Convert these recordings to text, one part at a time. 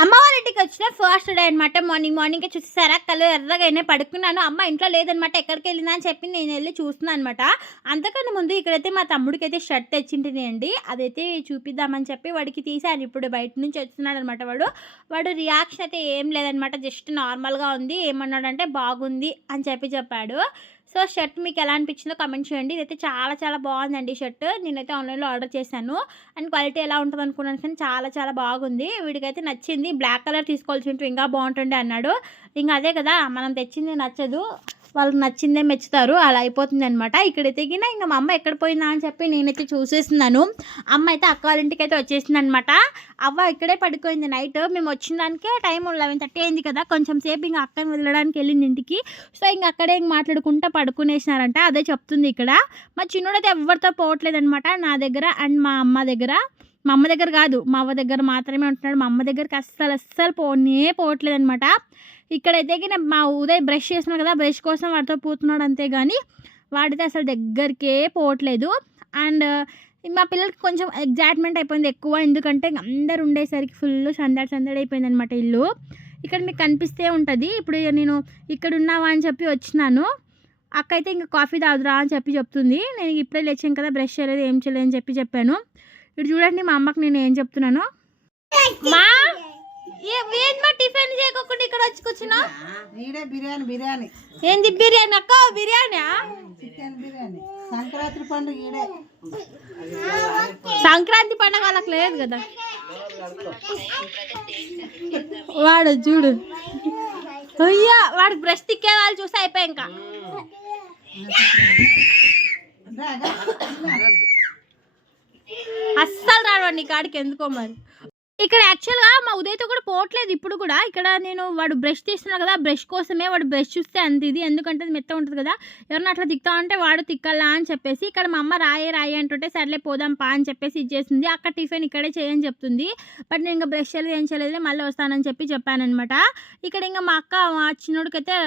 అమ్మ వాళ్ళ ఇంటికి వచ్చిన ఫస్ట్ డే అనమాట. మార్నింగ్ చూసారా కళ్ళు ఎర్రగా అయినా పడుకున్నాను. అమ్మ ఇంట్లో లేదనమాట, ఎక్కడికి వెళ్ళిందా అని చెప్పి నేను వెళ్ళి చూస్తున్నాను అనమాట. అంతకన్నా ముందు ఇక్కడైతే మా తమ్ముడికి అయితే షర్ట్ తెచ్చింటిని అండి, అదైతే చూపిద్దామని చెప్పి వాడికి తీసాను. ఇప్పుడు బయట నుంచి వస్తున్నాడు అనమాట. వాడు రియాక్షన్ అయితే ఏం లేదనమాట, జస్ట్ నార్మల్గా ఉంది. ఏమన్నాడంటే బాగుంది అని చెప్పాడు. సో షర్ట్ మీకు ఎలా అనిపించిందో కమెంట్ చేయండి. ఇదైతే చాలా చాలా బాగుందండి షర్ట్. నేనైతే ఆన్లైన్లో ఆర్డర్ చేశాను అండ్ క్వాలిటీ ఎలా ఉంటుంది అనుకున్నాను, కానీ చాలా చాలా బాగుంది. వీడికైతే నచ్చింది. బ్లాక్ కలర్ తీసుకోవాల్సి ఉంటే ఇంకా బాగుంటుండే అన్నాడు. ఇంకా అదే కదా, మనం తెచ్చింది నచ్చదు, వాళ్ళకి నచ్చిందే మెచ్చుతారు, అలా అయిపోతుంది అనమాట. ఇక్కడైతే ఇంకా మా అమ్మ ఎక్కడ పోయిందా అని చెప్పి నేనైతే చూసేస్తున్నాను. అమ్మ అయితే అక్క వాళ్ళ ఇంటికి అయితే వచ్చేసింది అనమాట. అవ్వ ఇక్కడే పడుకోయింది నైట్. మేము వచ్చిన దానికే టైం 11:30 అయింది కదా, కొంచెం సేపు ఇంకా అక్కని వదలడానికి వెళ్ళింది ఇంటికి. సో ఇంక అక్కడే మాట్లాడుకుంటా పడుకునేసినారంట. అదే చెప్తుంది ఇక్కడ. మా చిన్నోడైతే ఎవరితో పోవట్లేదనమాట, నా దగ్గర అండ్ మా అమ్మ దగ్గర. మా అమ్మ దగ్గర కాదు, మా అవ్వ దగ్గర మాత్రమే ఉంటున్నాడు. మా అమ్మ దగ్గరికి అస్సలు పోవట్లేదు అనమాట. ఇక్కడైతే మా ఉదయ్ బ్రష్ చేస్తున్నాడు కదా, బ్రష్ కోసం వాడితో పోతున్నాడు అంతే, కానీ వాడితే అసలు దగ్గరికే పోవట్లేదు. అండ్ మా పిల్లలకి కొంచెం ఎగ్జైట్మెంట్ అయిపోయింది ఎక్కువ, ఎందుకంటే అందరు ఉండేసరికి ఫుల్ సందడి అయిపోయింది అనమాట ఇల్లు. ఇక్కడ మీకు కనిపిస్తే ఉంటుంది. ఇప్పుడు నేను ఇక్కడ ఉన్నావా అని చెప్పి వచ్చినాను. అక్క అయితే ఇంకా కాఫీ తాగుదురా అని చెప్తుంది. నేను ఇప్పుడే లేచాను కదా, బ్రష్ చేయలేదు ఏం చేయలేదు అని చెప్పాను. ఇప్పుడు చూడండి మా అమ్మకి నేను ఏం చెప్తున్నాను. మా టిఫిన్ చేయకుండా ఇక్కడ వచ్చి కూర్చున్నా. బిర్యానీ ఏంది బిర్యానీ అక్క? బిర్యానీ చికెన్ బిర్యానీ. సంక్రాంతి పండుగ ఈడే. సంక్రాంతి పండుగ వాళ్ళకి లేదు కదా. వాడు చూడు, అయ్యా వాడికి బ్రష్ తిక్కే వాళ్ళు చూస్తే అయిపోయి ఇంకా అస్సలు రాడు నీ కాడికి, ఎందుకో మరి. ఇక్కడ యాక్చువల్గా మా ఉదయ్తో కూడా పోవట్లేదు ఇప్పుడు కూడా. ఇక్కడ నేను వాడు బ్రష్ తీస్తున్నాడు కదా, బ్రష్ కోసమే వాడు బ్రష్ చూస్తే అంత ఇది, ఎందుకంటే అది మెత్త ఉంటుంది కదా, ఎవరన్నా అట్లా తిక్తా ఉంటే వాడు తిక్కాలా అని చెప్పేసి. ఇక్కడ మా అమ్మ రాయే అంటుంటే సర్లే పోదాం పా అని చెప్పేసి ఇచ్చేసింది. అక్క టిఫిన్ ఇక్కడే చేయని చెప్తుంది. బట్ నేను ఇంకా బ్రష్ చేయలేదు ఏం చేయలేదు, మళ్ళీ వస్తానని చెప్పానమాట. ఇక్కడ ఇంకా మా అక్క మా చిన్నోడికైతే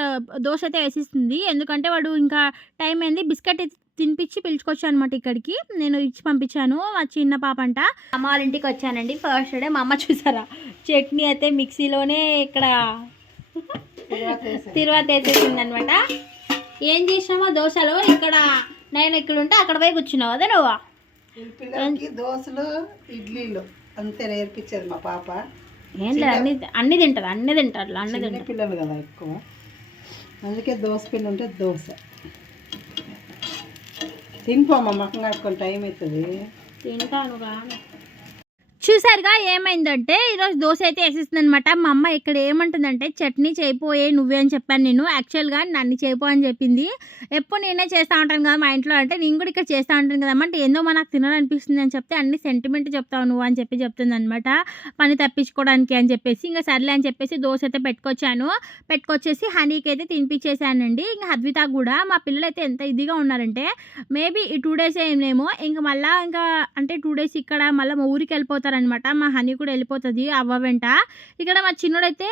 దోశ అయితే వేసిస్తుంది, ఎందుకంటే వాడు ఇంకా టైం అయింది. బిస్కెట్ తినిపించి పిలుచుకొచ్చాను అనమాట ఇక్కడికి. నేను ఇచ్చి పంపించాను. మా చిన్న పాప అంట. అమ్మ వాళ్ళ ఇంటికి వచ్చానండి ఫస్ట్ డే. మా అమ్మ చూసారా చట్నీ అయితే మిక్సీలోనే ఇక్కడ తిరువాత వేసేసింది అనమాట. ఏం చేసినామో దోశలు, ఇక్కడ నేను ఇక్కడ ఉంటే అక్కడ పోయి కూర్చున్నావు అదే నువ్వు. పిల్లలకి దోశలు ఇడ్లీలు అంతే నేర్పించేది మా పాప. ఏం లేదు, అన్ని తింటారు అన్ని తింటారు పిల్లలు కదా ఎక్కువ, అందుకే దోశ పిండి ఉంటే దోశ తినిపోమ్మా, మక్కన కట్టుకొని టైం అవుతుంది. తింటాను కానీ చూసారుగా ఏమైందంటే ఈరోజు దోశ అయితే వేసేస్తుంది అనమాట. మా అమ్మ ఇక్కడ ఏమంటుందంటే చట్నీ చేయిపోయే నువ్వే అని చెప్పాను నేను. యాక్చువల్గా నన్ను చేయిపో అని చెప్పింది. ఎప్పుడు నేనే చేస్తూ ఉంటాను కదా మా ఇంట్లో, అంటే నేను కూడా ఇక్కడ చేస్తూ ఉంటాను కదా అంటే ఏందో మనకు తినాలనిపిస్తుంది అని చెప్తే అన్ని సెంటిమెంట్ చెప్తావు నువ్వు అని చెప్తుంది అనమాట, పని తప్పించుకోవడానికి అని చెప్పేసి. ఇంకా సర్లే అని చెప్పేసి దోశ అయితే పెట్టుకొచ్చేసి హనీకి అయితే తినిపించేసానండి. ఇంకా హద్విత కూడా. మా పిల్లలు అయితే ఎంత ఇదిగా ఉన్నారంటే మేబీ ఈ 2 days ఏమేమో ఇంకా మళ్ళీ ఇంకా అంటే 2 days ఇక్కడ మళ్ళీ మా ఊరికి వెళ్ళిపోతారు అనమాట. మా హనీ కూడా వెళ్ళిపోతుంది అవ్వ వెంట. ఇక్కడ మా చిన్నోడైతే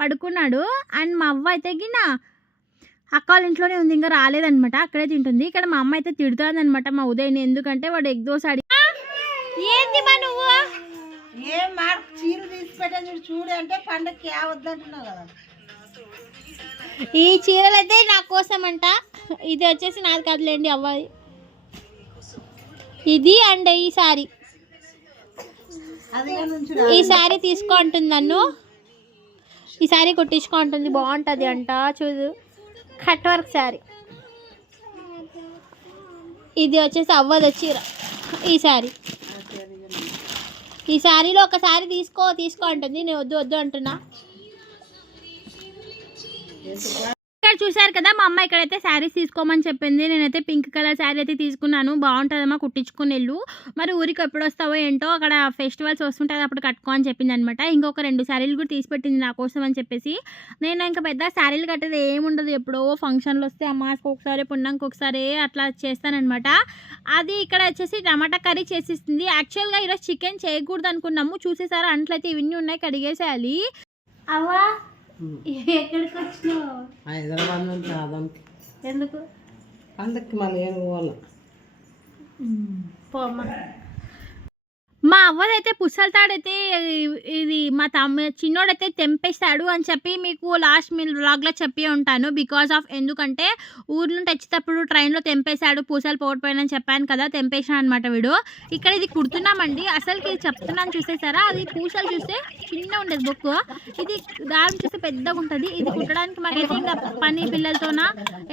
పడుకున్నాడు అండ్ మా అవ్వ అయితే గిన్న అక్క వాళ్ళ ఇంట్లోనే ఉంది, ఇంకా రాలేదనమాట, అక్కడే తింటుంది. ఇక్కడ మా అమ్మ అయితే తిడుతుంది అనమాట మా ఉదయ్ని, ఎందుకంటే వాడు ఎగ్ దోశ ఏంది మా నువ్వు ఏం చీర తీసి పెట్టని చూడు అంటే పండగకి వద్దంటున్నావు కదా. ఈ చీరలు అయితే నా కోసం అంట, ఇది వచ్చేసి నాది కాదులేండి అవ్వది, ఇది అండ్ ఈ సారీ ఈ శారీ తీసుకో అంటుంది నన్ను. ఈ శారీ కుట్టించుకో అంటుంది, బాగుంటుంది అంట. చూడు కట్ వర్క్ శారీ. ఇది వచ్చేసి అవ్వదు చీర. ఈ శారీలో ఒక శారీ తీసుకో అంటుంది, నేను వద్దు అంటున్నా. ఇక్కడ చూసారు కదా మా అమ్మ ఇక్కడైతే శారీస్ తీసుకోమని చెప్పింది. నేనైతే పింక్ కలర్ శారీ అయితే తీసుకున్నాను, బాగుంటుందమ్మా కుట్టించుకుని వెళ్ళు, మరి ఊరికి ఎప్పుడు వస్తావో ఏంటో, అక్కడ ఫెస్టివల్స్ వస్తుంటుంది అప్పుడు కట్టుకో అని చెప్పింది అనమాట. ఇంకొక 2 శారీలు కూడా తీసి పెట్టింది నా కోసం అని చెప్పేసి. నేను ఇంకా పెద్ద శారీలు కట్టేది ఏముండదు, ఎప్పుడో ఫంక్షన్లు వస్తే అమ్మాయికి ఒకసారి పుణ్యానికి ఒకసారి అట్లా చేస్తానమాట. అది ఇక్కడ వచ్చేసి టమాటా కర్రీ చేసిస్తుంది. యాక్చువల్గా ఈరోజు చికెన్ చేయకూడదు అనుకున్నాము, చూసేసారా అంట్లయితే ఇవన్నీ ఉన్నాయి, కడిగేసేయాలి. అవా ఎక్కడికి వచ్చినావు? హైదరాబాద్ నుంచి ఆదాంకి. ఎందుకు? అందుకు మళ్ళీ ఏం పోవాలి. పోమ్మా. మా అవ్వదైతే పుసలతాడైతే ఇది మా చిన్నోడైతే తెంపేస్తాడు అని చెప్పి మీకు లాస్ట్ వ్లాగ్లో చెప్పి ఉంటాను. బికాస్ ఆఫ్ ఎందుకంటే ఊరు నుండి వచ్చేటప్పుడు ట్రైన్లో తెంపేశాడు, పూసలు పోగొట్టుపోయానని చెప్పాను కదా, తెంపేసాను అనమాట వీడు. ఇక్కడ ఇది కుడుతున్నామండి. అసలుకి చెప్తున్నాను చూసేసారా, అది పూసలు చూస్తే చిన్న ఉండేది బొక్కు, ఇది దారం చూస్తే పెద్దగా ఉంటుంది. ఇది కుట్టడానికి మాకైతే ఇంకా పని పిల్లలతోన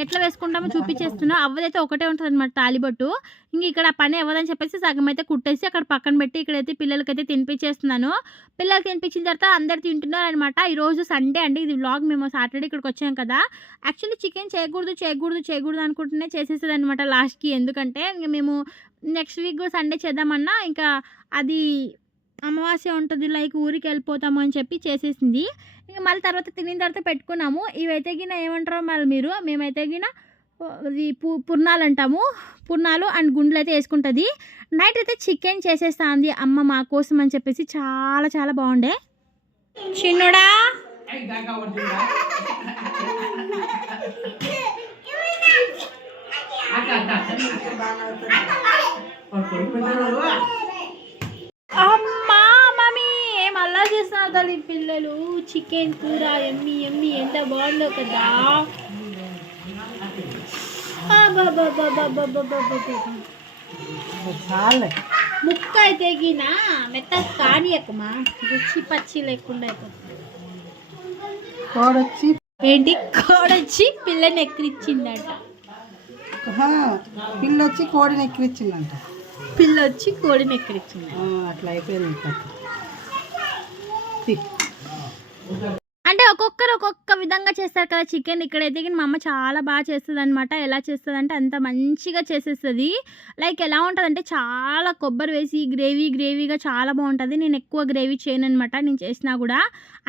ఎట్లా వేసుకుంటామో చూపించేస్తున్నా. అవ్వదైతే ఒకటే ఉంటుంది అనమాట తాలిబొట్టు. ఇంక ఇక్కడ పని అవ్వదని చెప్పేసి సగం అయితే కుట్టేసి అక్కడ పక్కన పెట్టి ఇక్కడైతే పిల్లలకైతే తినిపించేస్తున్నాను. పిల్లలకి తినిపించిన తర్వాత అందరు తింటున్నారు అనమాట. ఈరోజు సండే అండి, ఇది వ్లాగ్. మేము సాటర్డే ఇక్కడికి వచ్చాం కదా. యాక్చువల్లీ చికెన్ చేయకూడదు అనుకుంటూనే చేసేస్తుంది అనమాట లాస్ట్కి. ఎందుకంటే ఇంక మేము నెక్స్ట్ వీక్ సండే చేద్దామన్నా ఇంకా అది అమావాస్య ఉంటుంది, లైక్ ఊరికి వెళ్ళిపోతాము అని చెప్పి చేసేసింది. ఇంకా మళ్ళీ తర్వాత తినిన తర్వాత పెట్టుకున్నాము. ఇవైతే గిన ఏమంటారో మళ్ళీ మీరు, మేమైతే గిన ఇది పుర్నాలు అంటాము. పుర్నాలు అండ్ గుండ్లు అయితే వేసుకుంటుంది. నైట్ అయితే చికెన్ చేసేస్తుంది అమ్మ మా కోసం అని చెప్పేసి. చాలా చాలా బాగుండే. చిన్నోడా అమ్మా మమ్మీ ఏం అల్లా చేస్తున్నారు తల్లి పిల్లలు. చికెన్ కూర ఎమ్మి ఎమ్మి ఎంత బాగుందో కదా. ముక్క అయితే గిన మెత్త కానియకమా, రుచి పచ్చి లేకుండా అయిపోతుంది. ఏంటి కోడొచ్చి పిల్లని ఎక్కిరిచ్చిందంట. పిల్లొచ్చి కోడిని ఎక్కిరిచ్చిందంట. పిల్లొచ్చి కోడిని ఎక్కిరిచ్చింది. అట్లా అయిపోయింది. అంటే ఒక్కొక్కరు ఒక్కొక్క విధంగా చేస్తారు కదా చికెన్. ఇక్కడైతే మా అమ్మ చాలా బాగా చేస్తుంది అనమాట. ఎలా చేస్తుంది అంటే అంత మంచిగా చేసేస్తుంది. లైక్ ఎలా ఉంటుంది అంటే చాలా కొబ్బరి వేసి గ్రేవీగా చాలా బాగుంటుంది. నేను ఎక్కువ గ్రేవీ చేయను అనమాట నేను చేసినా కూడా.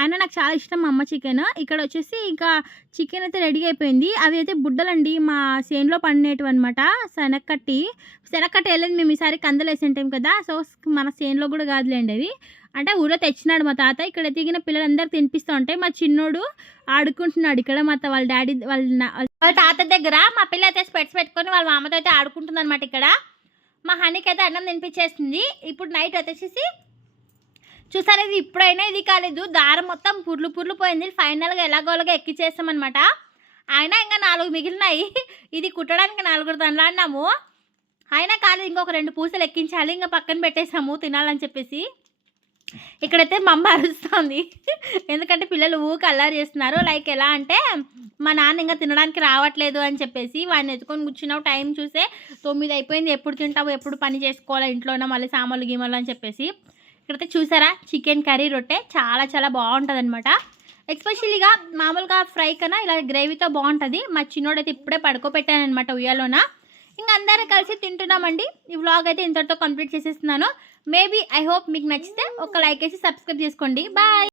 అయినా నాకు చాలా ఇష్టం మా అమ్మ చికెన్. ఇక్కడ వచ్చేసి ఇంకా చికెన్ అయితే రెడీ అయిపోయింది. అవి అయితే బుడ్డలండి మా చేనులో పండినవి అనమాట. శనక్కట్టి వెళ్ళేది మేము ఈసారి కందలు వేసింటాం కదా. సో మన చేనులో కూడా కాదులేండి అవి, అంటే ఊళ్ళో తెచ్చినాడు మా తాత. ఇక్కడ దిగిన పిల్లలందరూ తినిపిస్తూ ఉంటాయి. మా చిన్నోడు ఆడుకుంటున్నాడు ఇక్కడ వాళ్ళ డాడీ వాళ్ళ తాత దగ్గర. మా పిల్ల అయితే స్పెట్స్ పెట్టుకొని వాళ్ళ మామతో అయితే ఆడుకుంటుంది అనమాట. ఇక్కడ మా హనీకి అయితే అన్నం తినిపించేస్తుంది. ఇప్పుడు నైట్ వచ్చేసి చూసారు, ఇది ఇప్పుడైనా ఇది కాలేదు, దారం మొత్తం పుర్లు పోయింది. ఫైనల్గా ఎలాగోలాగా ఎక్కిచ్చేస్తామన్నమాట. అయినా ఇంకా 4 మిగిలినాయి. ఇది కుట్టడానికి 4 దండాడినాము, అయినా కాలేదు. ఇంకొక 2 పూసలు ఎక్కించాలి. ఇంకా పక్కన పెట్టేసాము తినాలని చెప్పేసి. ఇక్కడైతే మా అమ్మ అరుస్తుంది, ఎందుకంటే పిల్లలు ఊరికి అల్లరి చేస్తున్నారు. లైక్ ఎలా అంటే మా నాన్న ఇంకా తినడానికి రావట్లేదు అని చెప్పేసి వాడిని ఎత్తుకొని కూర్చున్నావు. టైం చూసే 9 అయిపోయింది. ఎప్పుడు తింటావు, ఎప్పుడు పని చేసుకోవాలి ఇంట్లోనే, మళ్ళీ సామాన్లు గీమాలు అని చెప్పేసి. ఇక్కడైతే చూసారా చికెన్ కర్రీ రొట్టె చాలా చాలా బాగుంటుంది అనమాట. ఎస్పెషల్లీగా మామూలుగా ఫ్రై కన్నా ఇలా గ్రేవీతో బాగుంటుంది. మా చిన్నోడైతే ఇప్పుడే పడుకోబెట్టాను అనమాట ఉయ్యాలోన. ఇంకా అందరం కలిసి తింటున్నామండి. ఈ వ్లాగ్ అయితే ఇంతటితో కంప్లీట్ చేసేస్తున్నాను. మేబీ ఐ హోప్ మీకు నచ్చితే ఒక లైక్ వేసి సబ్స్క్రైబ్ చేసుకోండి. బాయ్.